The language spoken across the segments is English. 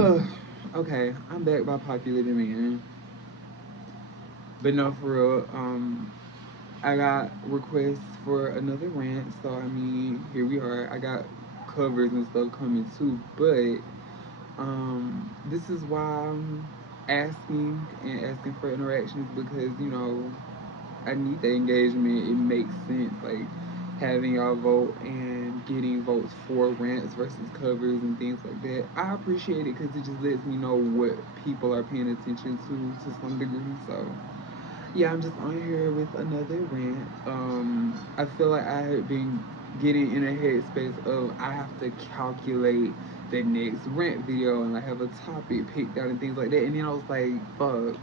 Okay, I'm back by popular demand. But no, for real, I got requests for another rant, so I mean, here we are. I got covers and stuff coming too, but this is why I'm asking for interactions because I need the engagement. It makes sense, like having y'all vote and getting votes for rants versus covers and things like that. I appreciate it because it just lets me know what people are paying attention to some degree. So yeah, I'm just on here with another rant. I feel like I had been getting in a headspace of I have to calculate the next rant video and like have a topic picked out and things like that. And then I was like, fuck,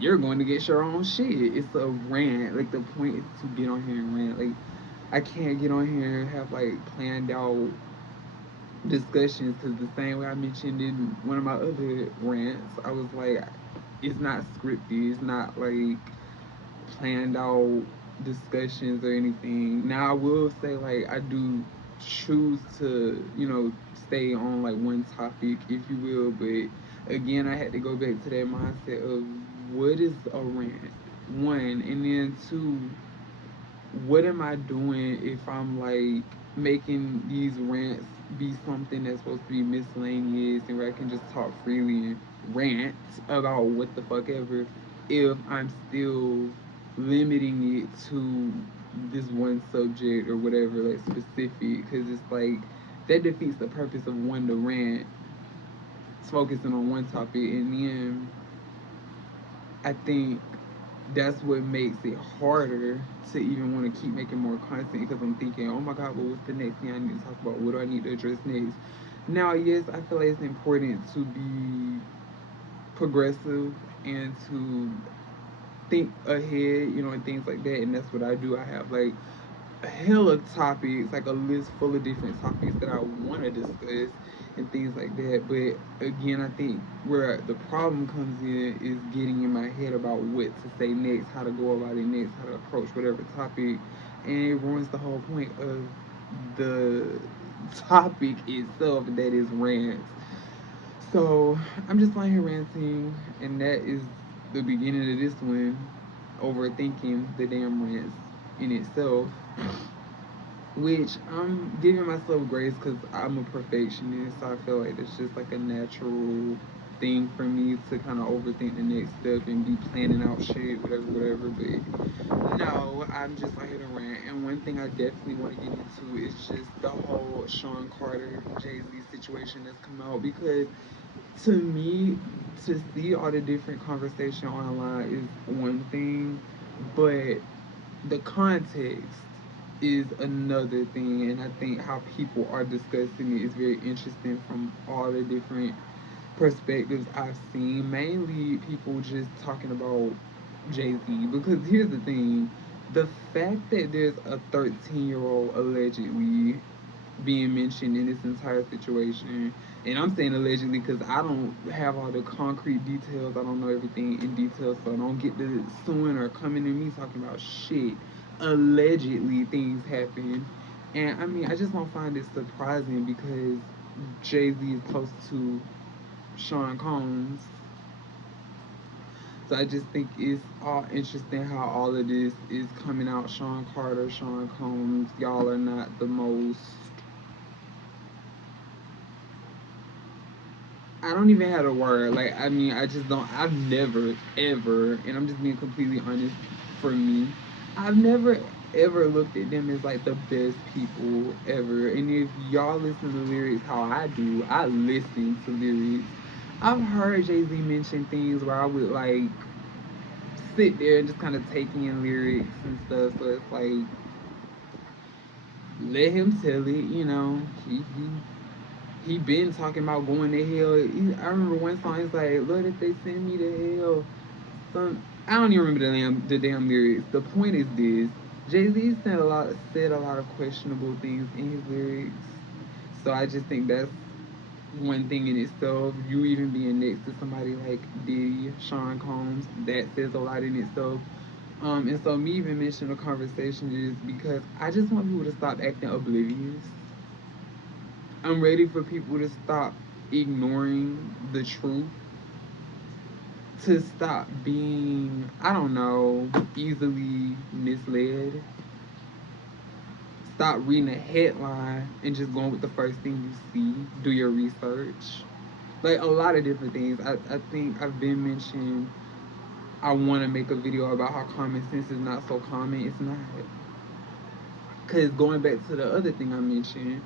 you're going to get your own shit. It's a rant. Like the point is to get on here and rant. Like I can't get on here and have like planned out discussions because the same way I mentioned in one of my other rants, I was like, it's not scripted. It's not like planned out discussions or anything. Now I will say like I do choose to stay on like one topic, if you will, but again I had to go back to that mindset of what is a rant, one, and then two, what am I doing if I'm like making these rants be something that's supposed to be miscellaneous and where I can just talk freely and rant about what the fuck ever if I'm still limiting it to this one subject or whatever, like specific, because it's like that defeats the purpose of one to rant. It's focusing on one topic, and then I think that's what makes it harder to even want to keep making more content because I'm thinking, oh my god, well, what's the next thing I need to talk about? What do I need to address next? Now, yes, I feel like it's important to be progressive and to think ahead, and things like that, and that's what I do. I have like a hell of topics, like a list full of different topics that I want to discuss and things like that. But again, I think where the problem comes in is getting in my head about what to say next, how to go about it next, how to approach whatever topic, and it ruins the whole point of the topic itself, that is rants. So I'm just lying here ranting, and that is the beginning of this one. Overthinking the damn rants in itself, which I'm giving myself grace because I'm a perfectionist. So I feel like it's just like a natural thing for me to kind of overthink the next step and be planning out shit, whatever, whatever. But no, I'm just out here to rant. And one thing I definitely want to get into is just the whole Sean Carter Jay Z situation that's come out because to me, to see all the different conversation online is one thing, but the context is another thing, and I think how people are discussing it is very interesting from all the different perspectives I've seen. Mainly people just talking about Jay-Z, because here's the thing, the fact that there's a 13-year-old allegedly being mentioned in this entire situation. And I'm saying allegedly because I don't have all the concrete details. I don't know everything in detail, so I don't get to suing or coming to me talking about shit. Allegedly, things happen. And I mean, I just don't find it surprising because Jay Z is close to Sean Combs. So I just think it's all interesting how all of this is coming out. Sean Carter, Sean Combs, y'all are not the most, I don't even have a word. Like, I mean, I just don't. I've never, ever, and I'm just being completely honest for me, I've never, ever looked at them as like the best people ever. And if y'all listen to lyrics how I do, I listen to lyrics. I've heard Jay Z mention things where I would like sit there and just kind of take in lyrics and stuff. So it's like, let him tell it, he been talking about going to hell. I remember one song. He's like, "Lord, if they send me to hell." I don't even remember the damn lyrics. The point is this: Jay Z said a lot of questionable things in his lyrics. So I just think that's one thing in itself. You even being next to somebody like Diddy, Sean Combs, that says a lot in itself. And so me even mentioning the conversation is because I just want people to stop acting oblivious. I'm ready for people to stop ignoring the truth, to stop being, I don't know, easily misled. Stop reading a headline and just going with the first thing you see. Do your research. Like a lot of different things. I think I've been mentioned I want to make a video about how common sense is not so common. It's not. Because going back to the other thing I mentioned,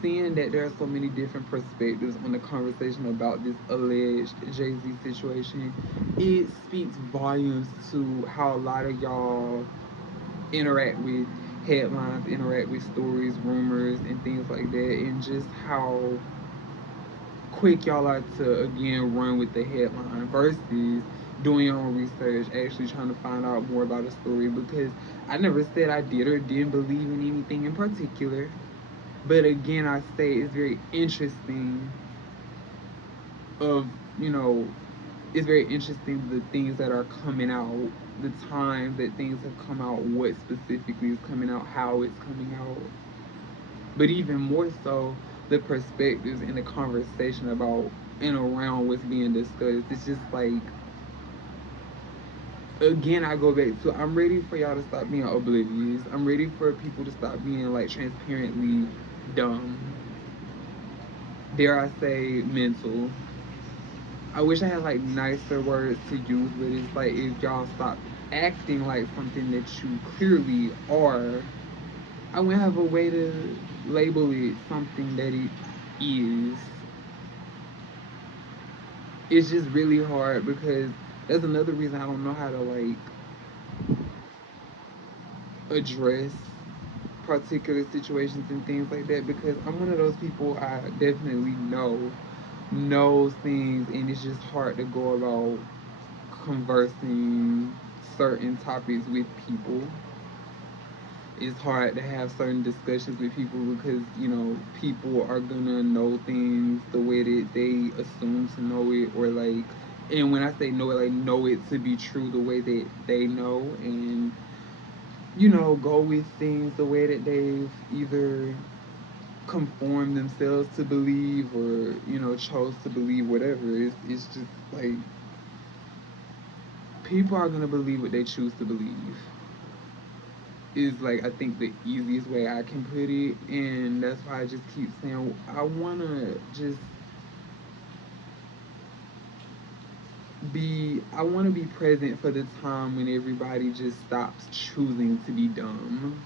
seeing that there are so many different perspectives on the conversation about this alleged Jay-Z situation, it speaks volumes to how a lot of y'all interact with headlines, interact with stories, rumors, and things like that, and just how quick y'all are to again run with the headline versus doing your own research, actually trying to find out more about a story. Because I never said I did or didn't believe in anything in particular, but again, I say it's very interesting. Of you know, it's very interesting the things that are coming out, the times that things have come out, what specifically is coming out, how it's coming out, but even more so the perspectives and the conversation about and around what's being discussed. It's just like, again, I go back to, I'm ready for y'all to stop being oblivious. I'm ready for people to stop being like transparently dumb. Dare I say mental. I wish I had like nicer words to use, but it's like if y'all stop acting like something that you clearly are, I wouldn't have a way to label it something that it is. It's just really hard because that's another reason I don't know how to like address particular situations and things like that, because I'm one of those people, I definitely knows things, and it's just hard to go about conversing certain topics with people. It's hard to have certain discussions with people because people are gonna know things the way that they assume to know it, or like, and when I say know it, like know it to be true the way that they know, and go with things the way that they've either conformed themselves to believe, or chose to believe, whatever. It's just like, people are gonna believe what they choose to believe, is like, I think the easiest way I can put it. And that's why I just keep saying I wanna just be present for the time when everybody just stops choosing to be dumb,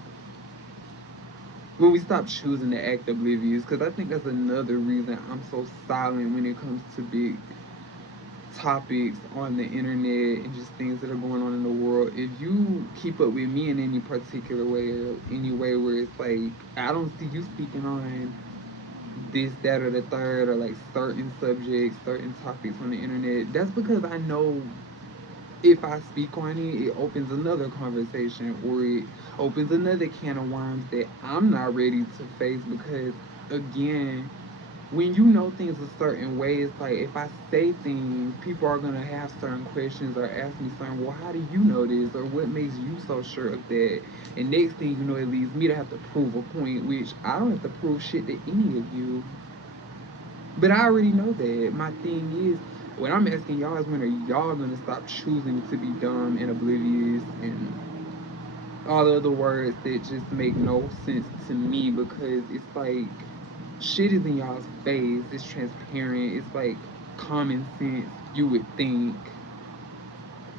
when we stop choosing to act oblivious. Because I think that's another reason I'm so silent when it comes to big topics on the internet and just things that are going on in the world. If you keep up with me in any particular way, or any way where it's like, I don't see you speaking on this, that, or the third, or like certain subjects, certain topics on the internet, that's because I know if I speak on it, it opens another conversation, or it opens another can of worms that I'm not ready to face. Because again, when you know things a certain way, it's like, if I say things, people are gonna have certain questions or ask me certain, well, how do you know this, or what makes you so sure of that? And next thing you know, it leads me to have to prove a point, which I don't have to prove shit to any of you. But I already know that. My thing is, what I'm asking y'all is, when are y'all gonna stop choosing to be dumb and oblivious and all the other words that just make no sense to me? Because it's like, shit is in y'all's face. It's transparent. It's like common sense, you would think.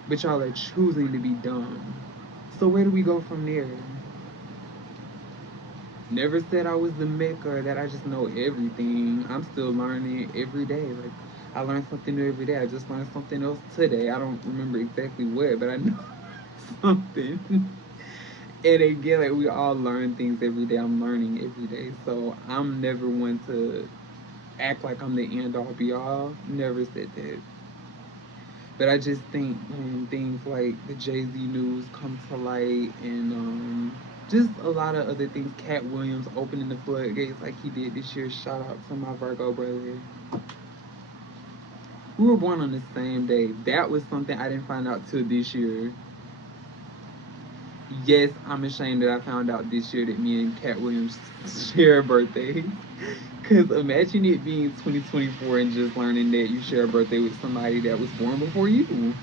But y'all are choosing to be dumb. So where do we go from there? Never said I was the Mecca, or that I just know everything. I'm still learning every day. Like, I learn something new every day. I just learned something else today. I don't remember exactly what, but I know something. And again, like, we all learn things every day. I'm learning every day. So I'm never one to act like I'm the end all be all. Never said that. But I just think when things like the Jay-Z news come to light, and just a lot of other things, Katt Williams opening the floodgates like he did this year. Shout out to my Virgo brother. We were born on the same day. That was something I didn't find out till this year. Yes, I'm ashamed that I found out this year that me and Cat Williams share a birthday. Cause imagine it being 2024 and just learning that you share a birthday with somebody that was born before you.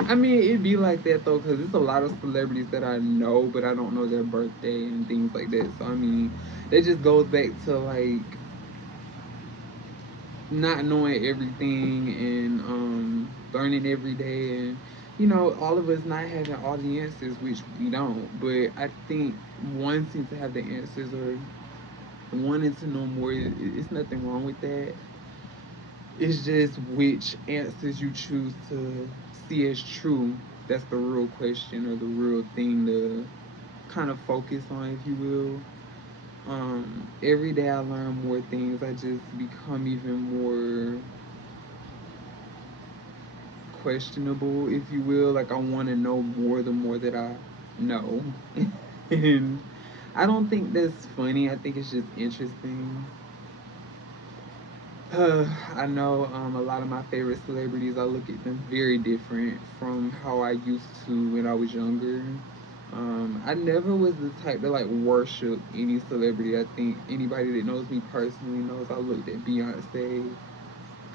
I mean, it'd be like that though, cause it's a lot of celebrities that I know, but I don't know their birthday and things like that. So I mean, that just goes back to like not knowing everything and learning every day, and all of us not having all the answers, which we don't. But I think wanting to have the answers or wanting to know more, it's nothing wrong with that. It's just which answers you choose to see as true. That's the real question or the real thing to kind of focus on, if you will. Every day I learn more things. I just become even more questionable, if you will. Like I want to know more the more that I know. And I don't think that's funny. I think it's just interesting. I know a lot of my favorite celebrities, I look at them very different from how I used to when I was younger. I never was the type to like worship any celebrity. I think anybody that knows me personally knows I looked at Beyonce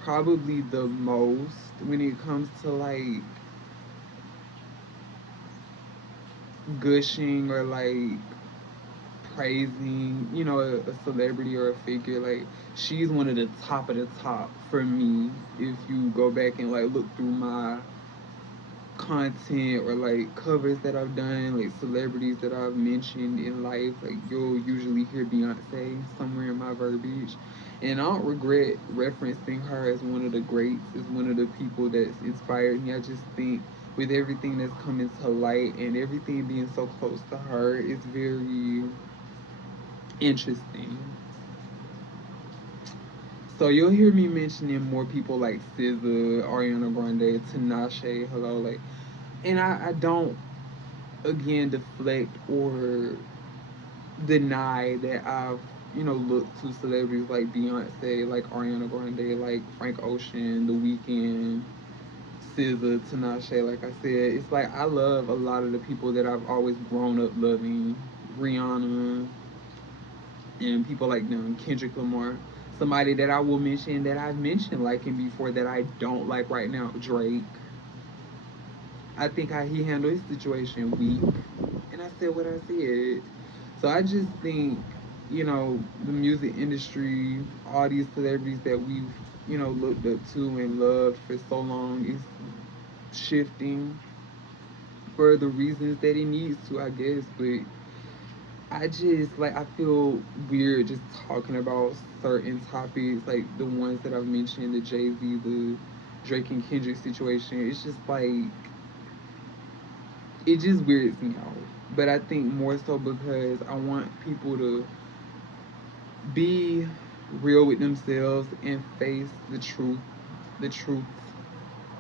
probably the most when it comes to like gushing or like praising, a celebrity or a figure. Like she's one of the top for me. If you go back and like look through my content or like covers that I've done, like celebrities that I've mentioned in life, like you'll usually hear Beyonce somewhere in my verbiage. And I don't regret referencing her as one of the greats, as one of the people that's inspired me. I just think with everything that's coming to light and everything being so close to her, it's very interesting. So you'll hear me mentioning more people like SZA, Ariana Grande, Tinashe, hello, like, and I don't again deflect or deny that I've looked to celebrities like Beyonce, like Ariana Grande, like Frank Ocean, The Weeknd, SZA, Tinashe. Like I said, it's like I love a lot of the people that I've always grown up loving, Rihanna, and people like them, Kendrick Lamar. Somebody that I will mention that I've mentioned liking before that I don't like right now, Drake. I think how he handled his situation weak, and I said what I said. So I just think, the music industry, all these celebrities that we've, looked up to and loved for so long is shifting for the reasons that it needs to, I guess. But I just like I feel weird just talking about certain topics, like the ones that I've mentioned, the Jay Z, the Drake and Kendrick situation. It's just like it just weirds me out. But I think more so because I want people to be real with themselves and face the truth,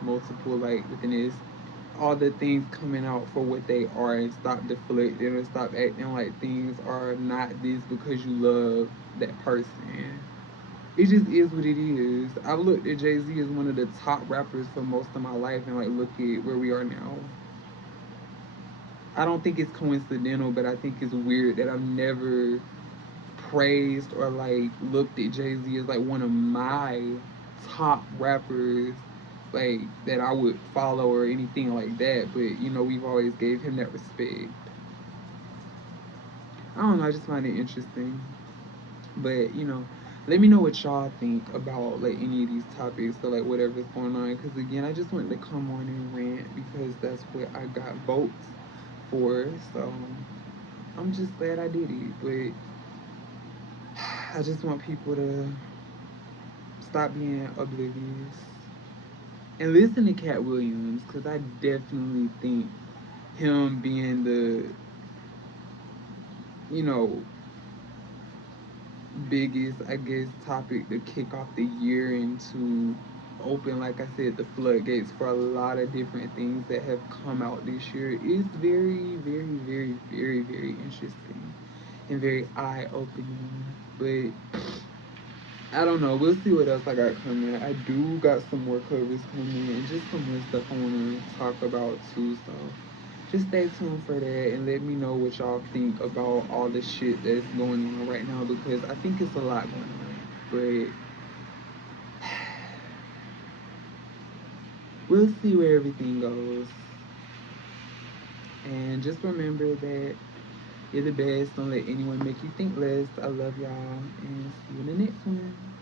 multiple like within this, all the things coming out for what they are, and stop deflecting and stop acting like things are not this because you love that person. It just is what it is. I've looked at Jay Z as one of the top rappers for most of my life, and like look at where we are now. I don't think it's coincidental, but I think it's weird that I've never praised or like looked at Jay Z as like one of my top rappers, like that I would follow or anything like that. But we've always gave him that respect. I don't know. I just find it interesting. But let me know what y'all think about like any of these topics or like whatever's going on. Because again, I just wanted to come on and rant because that's what I got votes for. So I'm just glad I did it. But I just want people to stop being oblivious and listen to Cat Williams, because I definitely think him being the you know biggest, I guess, topic to kick off the year and to open, like I said, the floodgates for a lot of different things that have come out this year is very, very, very, very, very interesting and very eye opening. But I don't know. We'll see what else I got coming. I do got some more covers coming and just some more stuff I want to talk about too. So just stay tuned for that and let me know what y'all think about all the shit that's going on right now because I think it's a lot going on. But we'll see where everything goes. And just remember that you're the best. Don't let anyone make you think less. I love y'all and see you in the next one.